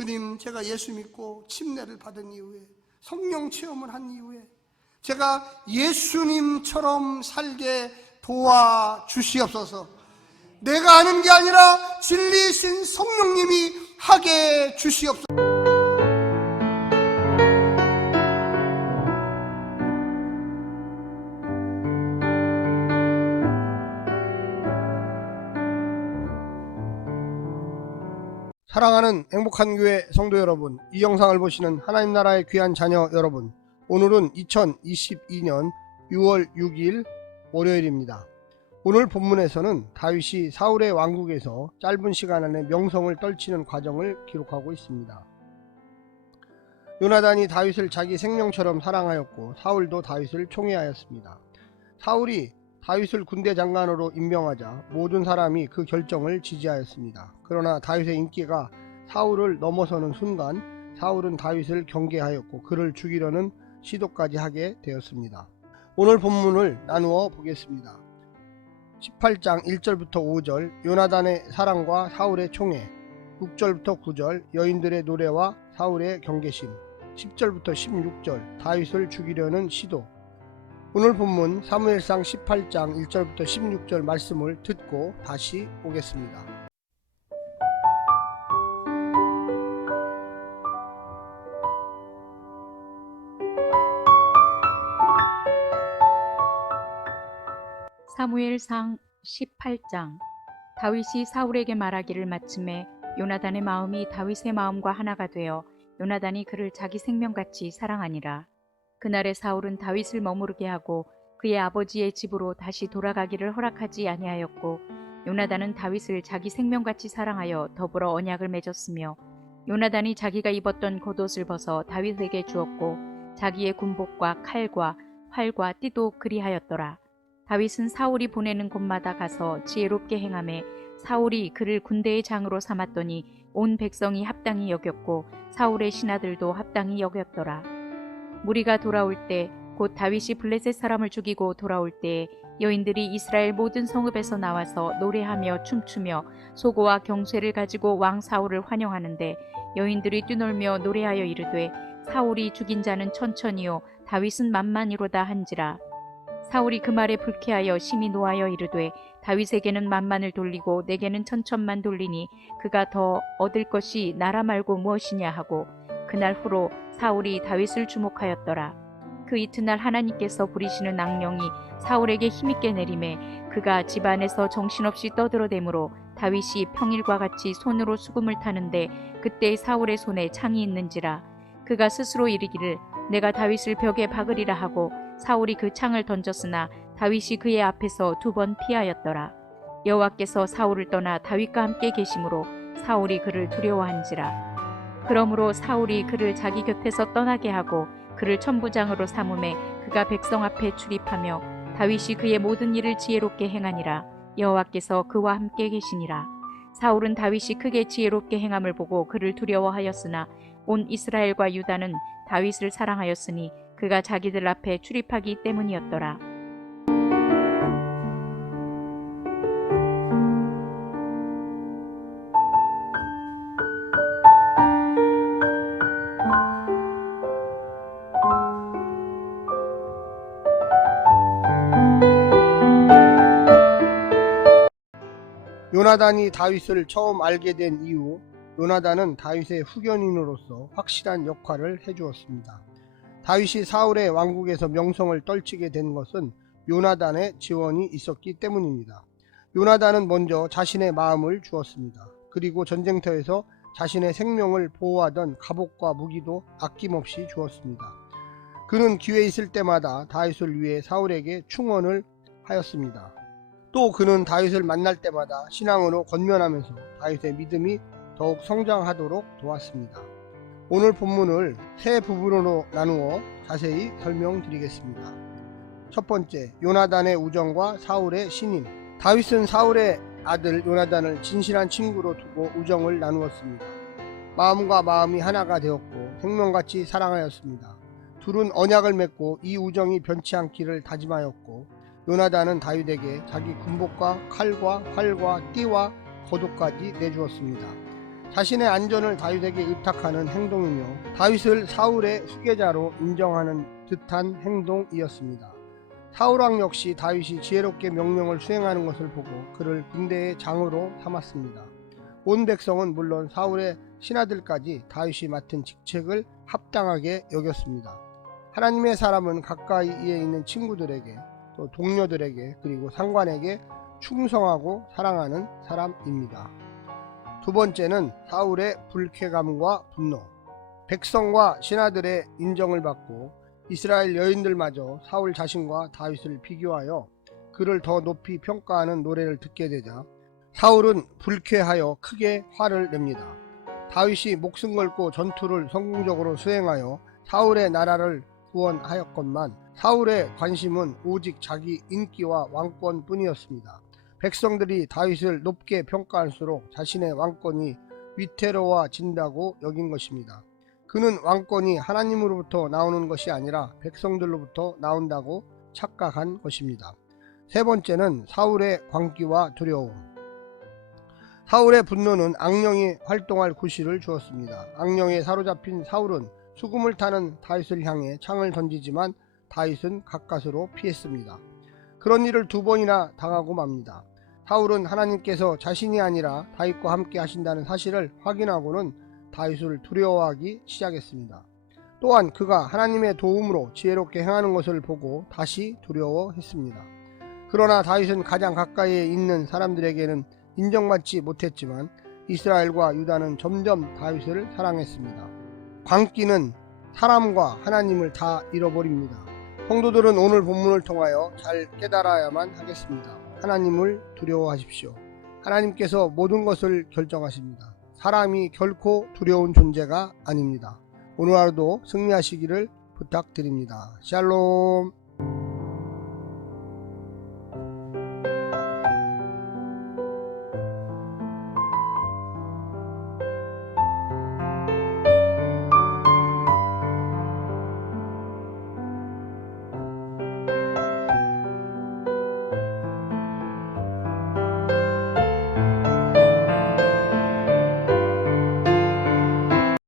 주님, 제가 예수 믿고 침례를 받은 이후에, 성령 체험을 한 이후에 제가 예수님처럼 살게 도와주시옵소서. 내가 하는 게 아니라 진리이신 성령님이 하게 주시옵소서. 사랑하는 행복한 교회 성도 여러분, 이 영상을 보시는 하나님 나라의 귀한 자녀 여러분, 오늘은 2022년 6월 6일 월요일입니다. 오늘 본문에서는 다윗이 사울의 왕국에서 짧은 시간 안에 명성을 떨치는 과정을 기록하고 있습니다. 요나단이 다윗을 자기 생명처럼 사랑하였고 사울도 다윗을 총애하였습니다. 사울이 다윗을 군대 장관으로 임명하자 모든 사람이 그 결정을 지지하였습니다. 그러나 다윗의 인기가 사울을 넘어서는 순간 사울은 다윗을 경계하였고 그를 죽이려는 시도까지 하게 되었습니다. 오늘 본문을 나누어 보겠습니다. 18장 1절부터 5절 요나단의 사랑과 사울의 총애, 6절부터 9절 여인들의 노래와 사울의 경계심, 10절부터 16절 다윗을 죽이려는 시도. 오늘 본문 사무엘상 18장 1절부터 16절 말씀을 듣고 다시 오겠습니다. 사무엘상 18장. 다윗이 사울에게 말하기를 마침에 요나단의 마음이 다윗의 마음과 하나가 되어 요나단이 그를 자기 생명같이 사랑하니라. 그날에 사울은 다윗을 머무르게 하고 그의 아버지의 집으로 다시 돌아가기를 허락하지 아니하였고 요나단은 다윗을 자기 생명같이 사랑하여 더불어 언약을 맺었으며 요나단이 자기가 입었던 겉옷을 벗어 다윗에게 주었고 자기의 군복과 칼과 활과 띠도 그리하였더라. 다윗은 사울이 보내는 곳마다 가서 지혜롭게 행하매 사울이 그를 군대의 장으로 삼았더니 온 백성이 합당히 여겼고 사울의 신하들도 합당히 여겼더라. 무리가 돌아올 때 곧 다윗이 블레셋 사람을 죽이고 돌아올 때에 여인들이 이스라엘 모든 성읍에서 나와서 노래하며 춤추며 소고와 경쇠를 가지고 왕 사울을 환영하는데 여인들이 뛰놀며 노래하여 이르되 사울이 죽인 자는 천천히요 다윗은 만만이로다 한지라. 사울이 그 말에 불쾌하여 심히 노하여 이르되 다윗에게는 만만을 돌리고 내게는 천천만 돌리니 그가 더 얻을 것이 나라 말고 무엇이냐 하고 그날 후로 사울이 다윗을 주목하였더라. 그 이튿날 하나님께서 부리시는 악령이 사울에게 힘있게 내림에 그가 집안에서 정신없이 떠들어대므로 다윗이 평일과 같이 손으로 수금을 타는데 그때 사울의 손에 창이 있는지라. 그가 스스로 이르기를 내가 다윗을 벽에 박으리라 하고 사울이 그 창을 던졌으나 다윗이 그의 앞에서 2번 피하였더라. 여호와께서 사울을 떠나 다윗과 함께 계심으로 사울이 그를 두려워한지라. 그러므로 사울이 그를 자기 곁에서 떠나게 하고 그를 천부장으로 삼음에 그가 백성 앞에 출입하며 다윗이 그의 모든 일을 지혜롭게 행하니라. 여호와께서 그와 함께 계시니라. 사울은 다윗이 크게 지혜롭게 행함을 보고 그를 두려워하였으나 온 이스라엘과 유다는 다윗을 사랑하였으니 그가 자기들 앞에 출입하기 때문이었더라. 요나단이 다윗을 처음 알게 된 이후 요나단은 다윗의 후견인으로서 확실한 역할을 해주었습니다. 다윗이 사울의 왕국에서 명성을 떨치게 된 것은 요나단의 지원이 있었기 때문입니다. 요나단은 먼저 자신의 마음을 주었습니다. 그리고 전쟁터에서 자신의 생명을 보호하던 갑옷과 무기도 아낌없이 주었습니다. 그는 기회 있을 때마다 다윗을 위해 사울에게 충원을 하였습니다. 또 그는 다윗을 만날 때마다 신앙으로 권면하면서 다윗의 믿음이 더욱 성장하도록 도왔습니다. 오늘 본문을 세 부분으로 나누어 자세히 설명드리겠습니다. 첫 번째, 요나단의 우정과 사울의 신임. 다윗은 사울의 아들 요나단을 진실한 친구로 두고 우정을 나누었습니다. 마음과 마음이 하나가 되었고 생명같이 사랑하였습니다. 둘은 언약을 맺고 이 우정이 변치 않기를 다짐하였고 요나단은 다윗에게 자기 군복과 칼과 활과 띠와 겉옷까지 내주었습니다. 자신의 안전을 다윗에게 의탁하는 행동이며 다윗을 사울의 후계자로 인정하는 듯한 행동이었습니다. 사울왕 역시 다윗이 지혜롭게 명령을 수행하는 것을 보고 그를 군대의 장으로 삼았습니다. 온 백성은 물론 사울의 신하들까지 다윗이 맡은 직책을 합당하게 여겼습니다. 하나님의 사람은 가까이에 있는 친구들에게 또 동료들에게 그리고 상관에게 충성하고 사랑하는 사람입니다. 두 번째는 사울의 불쾌감과 분노. 백성과 신하들의 인정을 받고 이스라엘 여인들마저 사울 자신과 다윗을 비교하여 그를 더 높이 평가하는 노래를 듣게 되자 사울은 불쾌하여 크게 화를 냅니다. 다윗이 목숨 걸고 전투를 성공적으로 수행하여 사울의 나라를 구원하였건만 사울의 관심은 오직 자기 인기와 왕권뿐이었습니다. 백성들이 다윗을 높게 평가할수록 자신의 왕권이 위태로워진다고 여긴 것입니다. 그는 왕권이 하나님으로부터 나오는 것이 아니라 백성들로부터 나온다고 착각한 것입니다. 세 번째는 사울의 광기와 두려움. 사울의 분노는 악령이 활동할 구실을 주었습니다. 악령에 사로잡힌 사울은 수금을 타는 다윗을 향해 창을 던지지만 다윗은 가까스로 피했습니다. 그런 일을 두 번이나 당하고 맙니다. 사울은 하나님께서 자신이 아니라 다윗과 함께 하신다는 사실을 확인하고는 다윗을 두려워하기 시작했습니다. 또한 그가 하나님의 도움으로 지혜롭게 행하는 것을 보고 다시 두려워했습니다. 그러나 다윗은 가장 가까이에 있는 사람들에게는 인정받지 못했지만 이스라엘과 유다는 점점 다윗을 사랑했습니다. 광기는 사람과 하나님을 다 잃어버립니다. 성도들은 오늘 본문을 통하여 잘 깨달아야만 하겠습니다. 하나님을 두려워하십시오. 하나님께서 모든 것을 결정하십니다. 사람이 결코 두려운 존재가 아닙니다. 오늘 하루도 승리하시기를 부탁드립니다. 샬롬.